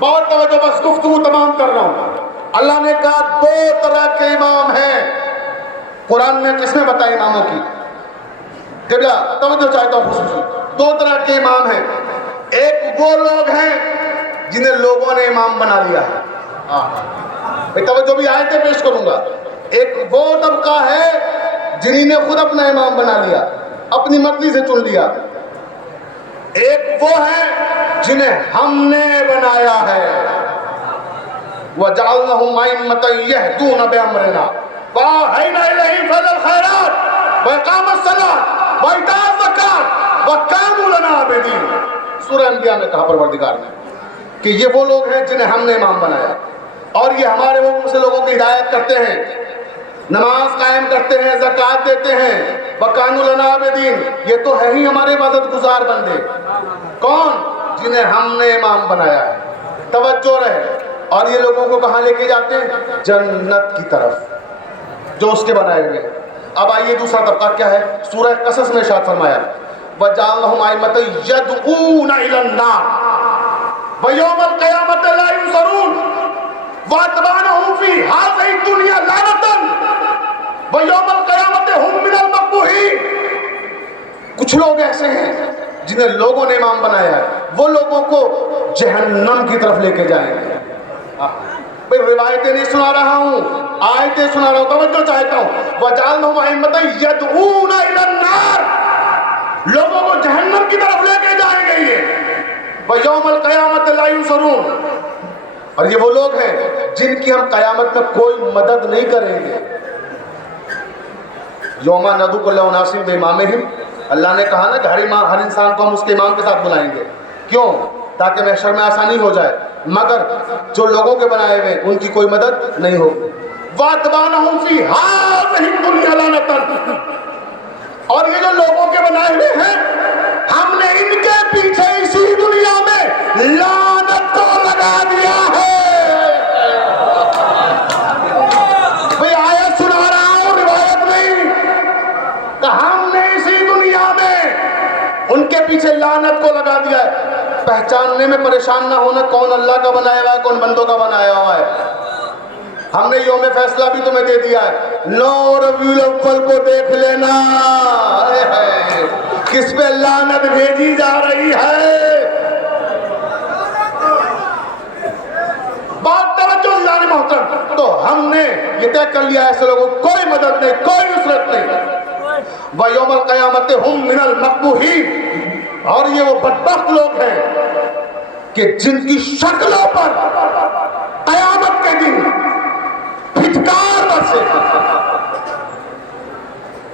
بہت توجہ، بس گفتگو تمام کر رہا ہوں. اللہ نے کہا 2 طرح کے امام ہیں. قرآن نے قسمیں بتائی اماموں کی. قبلہ توجہ چاہتا ہوں خصوصی. 2 طرح کے امام ہیں. ایک وہ لوگ ہیں جنہیں لوگوں نے امام بنا لیا ہے. توجہ بھی آیتیں پیش کروں گا. ایک وہ طبقہ ہے جنہوں نے خود اپنا امام بنا لیا، اپنی مرضی سے چن لیا. ایک وہ ہے جنہیں ہم نے بنایا ہے. وَجَعَلْنَهُمْ أَئِمَّةً يَهْدُونَ بِأَمْرِنَا وَأَوْحَيْنَا إِلَيْهِمْ فِعْلَ الْخَيْرَاتِ وَإِقَامَ الصَّلَاةِ وَإِيتَاءَ الزَّكَاةِ وَكَانُوا لَنَا عَابِدِينَ. سورہ انبیاء میں کہا پروردگار نے کہ یہ وہ لوگ ہیں جنہیں ہم نے امام بنایا، اور یہ ہمارے حکم سے لوگوں کی ہدایت کرتے ہیں، نماز قائم کرتے ہیں، زکوٰۃ دیتے ہیں. وَكَانُوا لَنَا عَابِدِينَ. یہ تو ہے ہی ہمارے عبادت گزار بندے. کون؟ جنہیں ہم نے امام بنایا ہے. توجہ رہے. اور یہ لوگوں کو کہاں لے کے جاتے ہیں؟ جنت کی طرف، جو اس کے بنائے ہوئے. اب آئیے دوسرا طبقہ کیا ہے. سورہ قصص میں ارشاد فرمایا وَجَعَلْنَهُمْ أَئِمَّةً يَدْعُونَ إِلَى النَّارِ وَيَوْمَ الْقِيَامَةِ لَا يُنصَرُونَ وَأَتْبَعْنَهُمْ فِي هَٰذِهِ الدُّنْيَا لَعْنَةً وَيَوْمَ الْقِيَامَةِ هُمْ مِنَ الْمَقْبُوحِينَ. کچھ لوگ ایسے ہیں جنہیں لوگوں نے امام بنایا ہے، وہ لوگوں کو جہنم کی طرف لے کے جائیں گے. بھئی روایتیں نہیں سنا رہا ہوں، آیتیں سنا رہا ہوں. توجہ چاہتا ہوں. وَجَعَلْنَهُمْ أَئِمَّةً يَدْعُونَ إِلَى النَّارِ. لوگوں کو جہنم کی طرف لے کے جائیں گے یہ. وَيَوْمَ الْقِيَامَةِ لَا يُنصَرُونَ. اور یہ وہ لوگ ہیں جن کی ہم قیامت میں کوئی مدد نہیں کریں گے. یوم ندعو کل اناس بامامہم. اللہ نے کہا نا کہ ہر انسان کو ہم اس کے امام کے ساتھ بلائیں گے. کیوں؟ تاکہ محشر میں آسانی ہو جائے. مگر جو لوگوں کے بنائے ہوئے ان کی کوئی مدد نہیں ہوگی. وَأَتْبَعْنَهُمْ فِي هَٰذِهِ الدُّنْيَا لَعْنَةً. اور یہ جو لوگوں کے بنائے ہوئے ہیں، ہم نے ان کے پیچھے اسی دنیا میں لعنت کو لگا دیا ہے. بھئی آیت سنا رہا ہوں، روایت نہیں. کہ ہم نے اسی دنیا میں ان کے پیچھے لعنت کو لگا دیا ہے. پہچاننے میں پریشان نہ ہونا کون اللہ کا بنایا ہوا ہے، کون بندوں کا بنایا ہوا ہے. ہم نے یوم فیصلہ بھی تمہیں دے دیا ہے. 9 ربیع الاول کو دیکھ لینا کس پہ لعنت بھیجی جا رہی ہے. بات توجہ دلانے محترم. تو ہم نے یہ طے کر لیا ایسے لوگوں کو کوئی مدد نہیں، کوئی نصرت نہیں. وَيَوْمَ الْقِيَامَةِ هُمْ مِنَ الْمَقْبُوحِينَ. اور یہ وہ بدبخت لوگ ہیں کہ جن کی شکلوں پر قیامت کے دن پھٹکار برسے.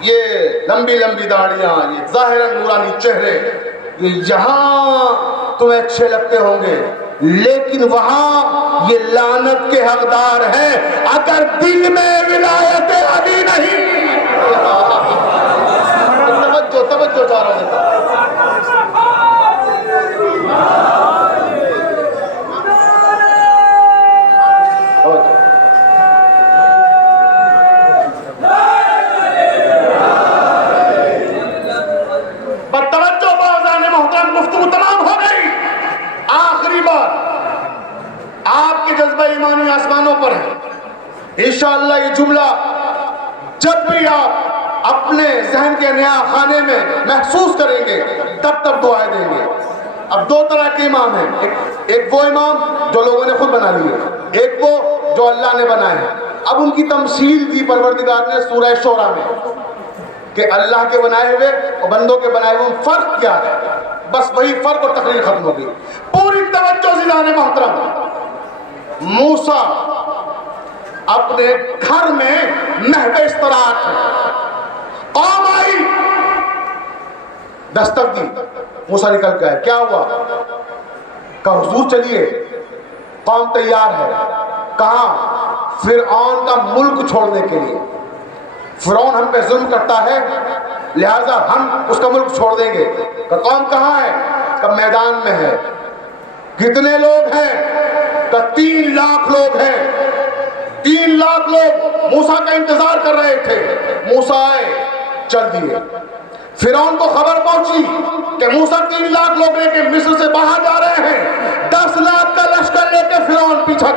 یہ لمبی لمبی داڑیاں، یہ ظاہراً نورانی چہرے، یہ یہاں تمہیں اچھے لگتے ہوں گے، لیکن وہاں یہ لعنت کے حقدار ہیں اگر دل میں ولایت علی نہیں. توجہ چاہ رہا ہوں. آپ کے جذبہ ایمانی آسمانوں پر ہے. انشاءاللہ یہ جملہ جب بھی آپ اپنے ذہن کے نیا خانے میں محسوس کریں گے تب دعائیں دیں گے. اب 2 طرح کے امام ہیں. ایک وہ امام جو لوگوں نے خود بنا لیے، ایک وہ جو اللہ نے بنائے ہیں. اب ان کی تمثیل دی پروردگار نے سورہ شورى میں کہ اللہ کے بنائے ہوئے اور بندوں کے بنائے ہوئے فرق کیا ہے. بس وہی فرق اور تقریر ختم ہو گئی. پوری توجہ ذیلان محترم. موسیٰ اپنے گھر میں محو استراحت ہے. قوم آئی، دستک دی، موسیٰ نکل کے آئے. کیا ہوا؟ کہا حضور چلیے، قوم تیار ہے. کہاں؟ فرعون کا ملک چھوڑنے کے لیے. فرعون ہم پہ ظلم کرتا ہے، لہٰذا ہم اس کا ملک چھوڑ دیں گے. کہ قوم کہاں ہے؟ کہ میدان میں ہے. کتنے لوگ ہیں؟ کہ 3 لاکھ لوگ ہیں. 3 لاکھ لوگ موسیٰ کا انتظار کر رہے تھے. موسیٰ آئے، چل دیے. فرعون کو خبر پہنچی کہ موسیٰ 3 لاکھ لوگ لے کے مصر سے باہر جا رہے ہیں. 10 لاکھ کا لشکر لے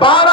12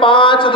5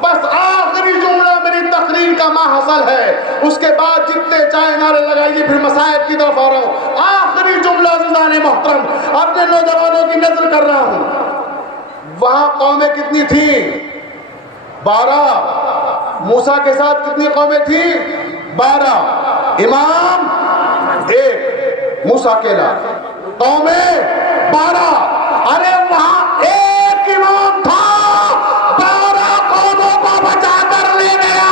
بس آخری جملہ میری تقریر کا ماحصل ہے، اس کے بعد جتنے چاہے نعرے لگائیے، پھر مسائل کی طرف آ رہا ہوں. آخری جملہ عزیزان محترم اپنے نوجوانوں کی نظر کر رہا ہوں. وہاں قومیں کتنی تھیں؟ 12. موسیٰ کے ساتھ کتنی قومیں تھیں؟ 12. امام 1، موسیٰ اکیلا. قومیں 12. ارے وہاں ایک امام تھا، 12 قوموں کو بچا کر لے گیا.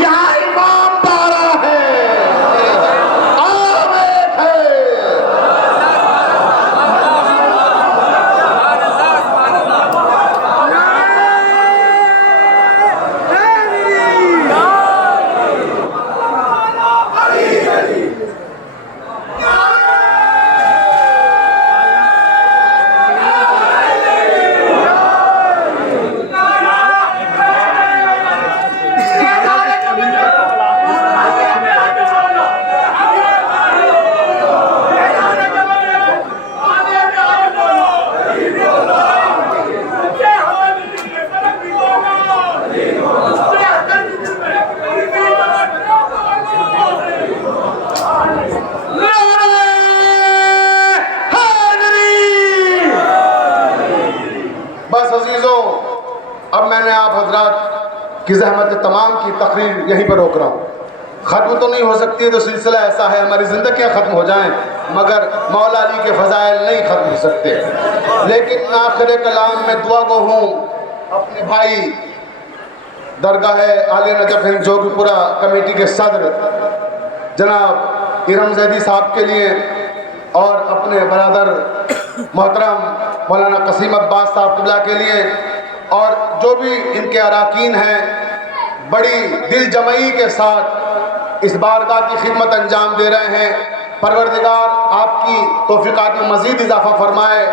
یہاں امام 12 ہے، قوم 1 ہے. اب میں نے آپ حضرات کی زحمت تمام کی تقریر یہیں پر روک رہا ہوں. ختم تو نہیں ہو سکتی، تو سلسلہ ایسا ہے، ہماری زندگیاں ختم ہو جائیں مگر مولا علی کے فضائل نہیں ختم ہو سکتے. لیکن آخر کلام میں دعا گو ہوں اپنے بھائی درگاہ عالیہ نجف ہند جوگی پورہ کمیٹی کے صدر جناب ارم زیدی صاحب کے لیے، اور اپنے برادر محترم مولانا قسیم عباس صاحب قبلہ کے لیے، اور جو بھی ان کے اراکین ہیں بڑی دل جمعی کے ساتھ اس بارگاہ کی خدمت انجام دے رہے ہیں. پروردگار آپ کی توفیقات میں مزید اضافہ فرمائے.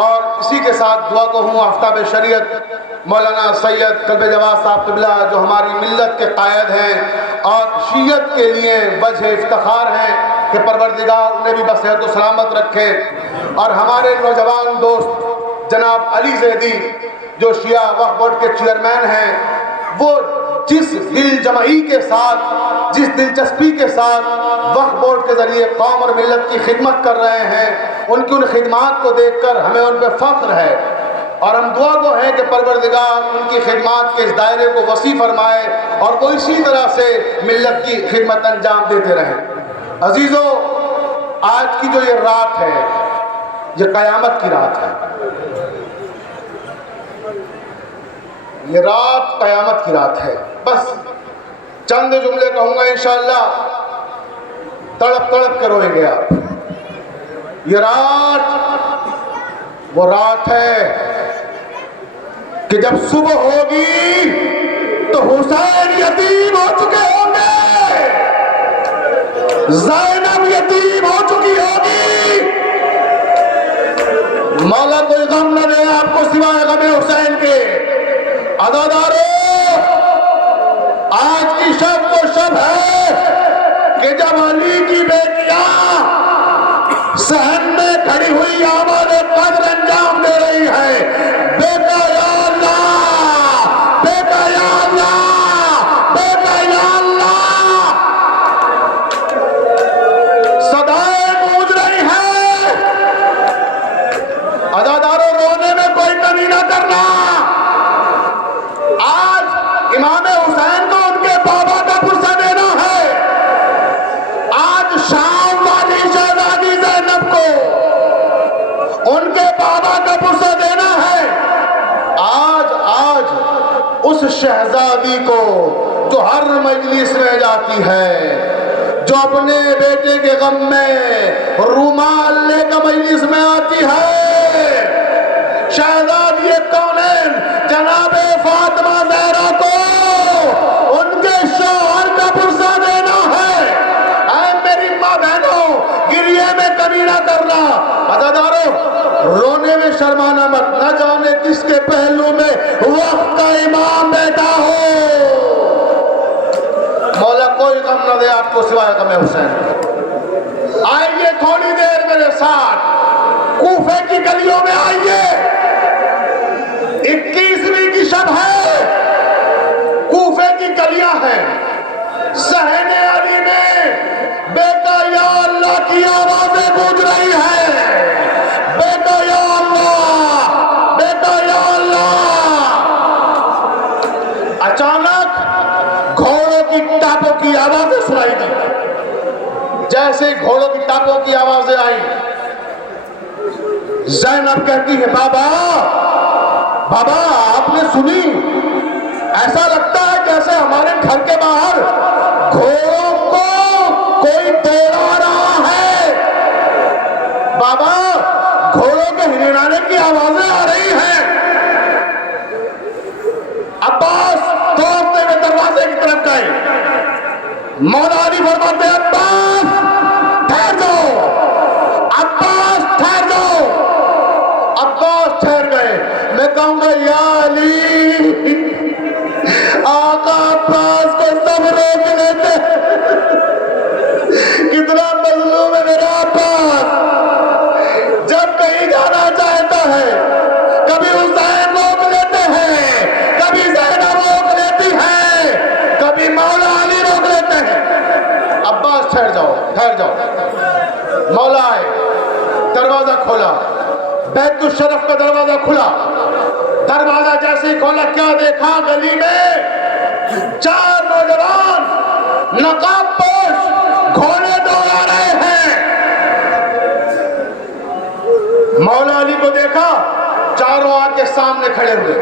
اور اسی کے ساتھ دعا کو ہوں آفتاب شریعت مولانا سید قلب جواد صاحب قبلہ، جو ہماری ملت کے قائد ہیں اور شیعت کے لیے وجہ افتخار ہیں، کہ پروردگار انہیں بھی بصحت و سلامت رکھے. اور ہمارے نوجوان دوست جناب علی زیدی جو شیعہ وقف بورڈ کے چیئرمین ہیں، وہ جس دل جمعی کے ساتھ، جس دلچسپی کے ساتھ وقف بورڈ کے ذریعے قوم اور ملت کی خدمت کر رہے ہیں، ان کی ان خدمات کو دیکھ کر ہمیں ان پہ فخر ہے. اور ہم دعا کو ہیں کہ پروردگار ان کی خدمات کے اس دائرے کو وسیع فرمائے اور وہ اسی طرح سے ملت کی خدمت انجام دیتے رہیں. عزیزو، آج کی جو یہ رات ہے، یہ قیامت کی رات ہے. یہ رات قیامت کی رات ہے. بس چند جملے کہوں گا انشاءاللہ، تڑپ تڑپ کے روئیں گے آپ. یہ رات وہ رات ہے کہ جب صبح ہوگی تو حسین یتیم ہو چکے ہوں گے، زینب یتیم ہو چکی ہوگی. مولا کوئی غم نہ دے آپ کو سوائے غم حسین کے. عزادارو، آج کی شب وہ شب ہے کہ جب علی کی بیٹیاں صحن میں کھڑی ہوئی آماد قدر انجام دے رہی ہے. بیٹا یا اللہ، بیٹا یا اللہ، بیٹا یا اللہ، صدائیں گونج رہی ہیں. عزادارو، رونے میں کوئی کمی نہ کرنا. آج امام حسین کو ان کے بابا کا پرسہ دینا ہے. آج شام والی شہزادی زینب کو ان کے بابا کا پرسہ دینا ہے. آج اس شہزادی کو جو ہر مجلس میں جاتی ہے، جو اپنے بیٹے کے غم میں رومال لے کر مجلس میں آتی ہے، شہزادی کونین جناب فاطمہ زہرا کو ان کے شوہر کا پرسہ دینا ہے. اے میری ماں بہنوں، گریے میں کمی نہ کرنا. عزادارو، رونے میں شرمانا مت. نہ جانے کس کے پہلو میں وقت کا امام بیٹھا ہو. مولا کوئی غم نہ دے آپ کو سوائے غم حسین. آئیے تھوڑی دیر میرے ساتھ کوفے کی گلیوں میں آئیے. کی آوازیں سنائی دی. جیسے گھوڑوں کی ٹاپوں کی آوازیں آئیں, زینب کہتی ہے بابا بابا آپ نے سنی؟ ایسا لگتا ہے جیسے ہمارے گھر کے باہر گھوڑوں کو کوئی دوڑا رہا ہے. بابا گھوڑوں کے ہنہنانے کی آوازیں آ رہی ہیں. عباس دوڑتے ہوئے دروازے کی طرف گئے. مولا علی فرماتے ہیں عباس ٹھہر جاؤ, عباس ٹھہر جاؤ. عباس ٹھہر گئے. میں کہوں گا یا علی, آقا عباس کو سب روک لیتے. کتنا مظلوم ہے میرا عباس. جب کہیں جانا چاہتا ہے کبھی حسین روک لیتے ہیں, کبھی زینب روک لیتی ہے, کبھی مولا علی روک لیتے ہیں. عباس ٹھہر جاؤ ٹھہر جاؤ. مولا آئے, دروازہ کھولا, بیت الشرف کا دروازہ کھلا. دروازہ جیسے ہی کھولا کیا دیکھا؟ گلی میں 4 نوجوان نقاب پوش گھوڑے دوڑا رہے ہیں. مولا علی کو دیکھا, چاروں آ کے سامنے کھڑے ہوئے,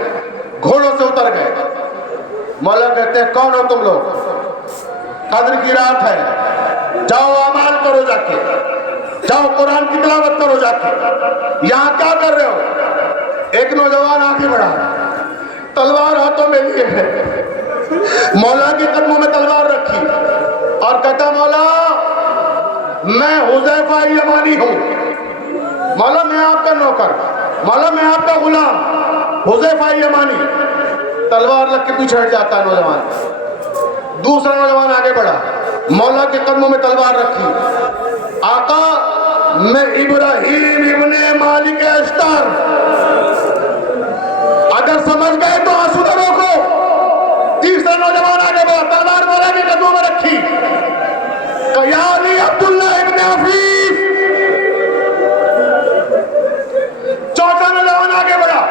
گھوڑوں سے اتر گئے. مولا کہتے ہیں کون ہو تم لوگ؟ قدر کی رات ہے, جاؤ اعمال کرو جا کے, جاؤ قرآن کی تلاوت کرو جا کے. یہاں کیا کر رہے ہو؟ ایک نوجوان آگے بڑھا, تلوار ہاتھوں میں لیے ہے, مولا کے قدموں میں تلوار رکھی اور کہتا مولا میں حذیفہ یمانی ہوں. مولا میں آپ کا نوکر, مولا میں آپ کا غلام, حذیفہ یمانی. تلوار رکھ کے پیچھے ہٹ جاتا ہے نوجوان. دوسرا نوجوان آگے بڑھا, مولا کے قدموں میں تلوار رکھی. آقا میں ابراہیم ابن مالک اشتر. اگر سمجھ گئے تو آنسو نہ روکو. تیسرا نوجوان آگے بڑھا, تلوار مولا کے قدموں میں رکھی. یا علی عبداللہ ابن عفیف. چوتھا نوجوان آگے بڑھا,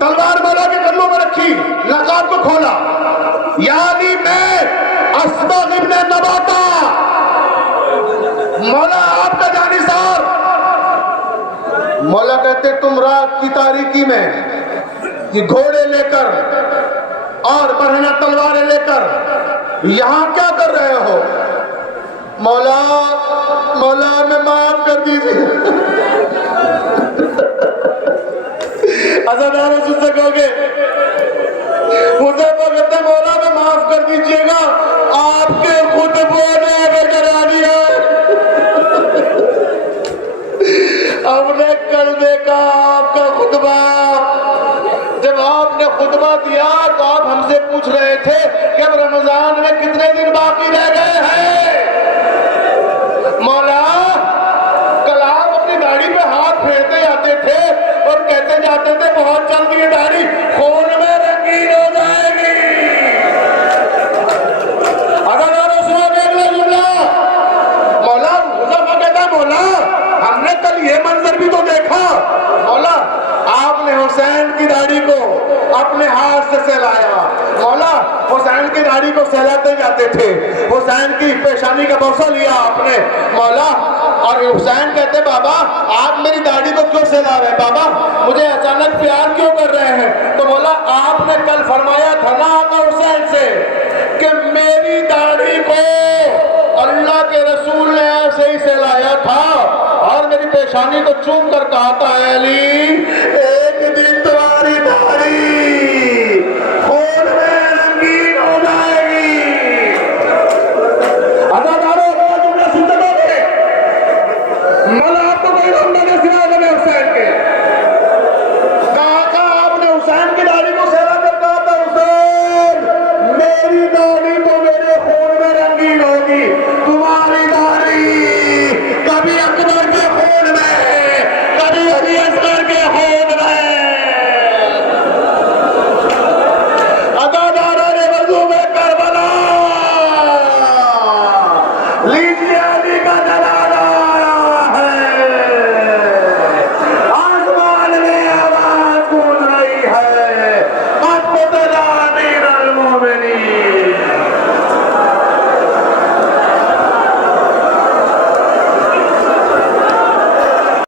تلوار مولا کے قدموں میں رکھی, نقاب کو کھولا. یا علی میں اصبغ ابن نباتا. مولا آپ کا جانثار. مولا کہتے تم رات کی تاریکی میں یہ گھوڑے لے کر اور برہنہ تلواریں لے کر یہاں کیا کر رہے ہو؟ مولا مولا ہمیں معاف کر دیجیے. عزادار رسول سے کہو گے حذیفہ کہتے ہیں مولا ہمیں معاف کر دیجیے گا, آپ کے خطبوں نے ہمیں ڈرا دیا. ہم نے کل دیکھا آپ کا خطبہ, جب آپ نے خطبہ دیا تو آپ ہم سے پوچھ رہے تھے کہ اب رمضان میں کتنے دن باقی رہ گئے ہیں. مولا کل آپ اپنی داڑھی پہ ہاتھ پھیرتے جاتے تھے اور کہتے جاتے تھے بہت جلد یہ داڑھی خون میں رنگین ہو جائے گی. مولا حذیفہ کہتا ہے مولا ہم نے کل یہ منظر بھی تو دیکھا. مولا آپ نے حسین کی داڑھی کو اپنے ہاتھ سے سہلایا. مولا حسین کی داڑھی کو سہلاتے جاتے تھے, حسین کی پیشانی کا بوسہ لیا آپ نے. مولا اور حسین کہتے بابا آپ میری داڑھی کو کیوں سہلا رہے ہیں؟ بابا مجھے اچانک پیار کیوں کر رہے ہیں؟ تو مولا آپ نے کل فرمایا تھا نا آقا حسین سے کہ میری داڑھی کو اللہ کے رسول نے ایسے ہی سہلایا تھا اور میری پیشانی کو چوم کر کہا تھا علی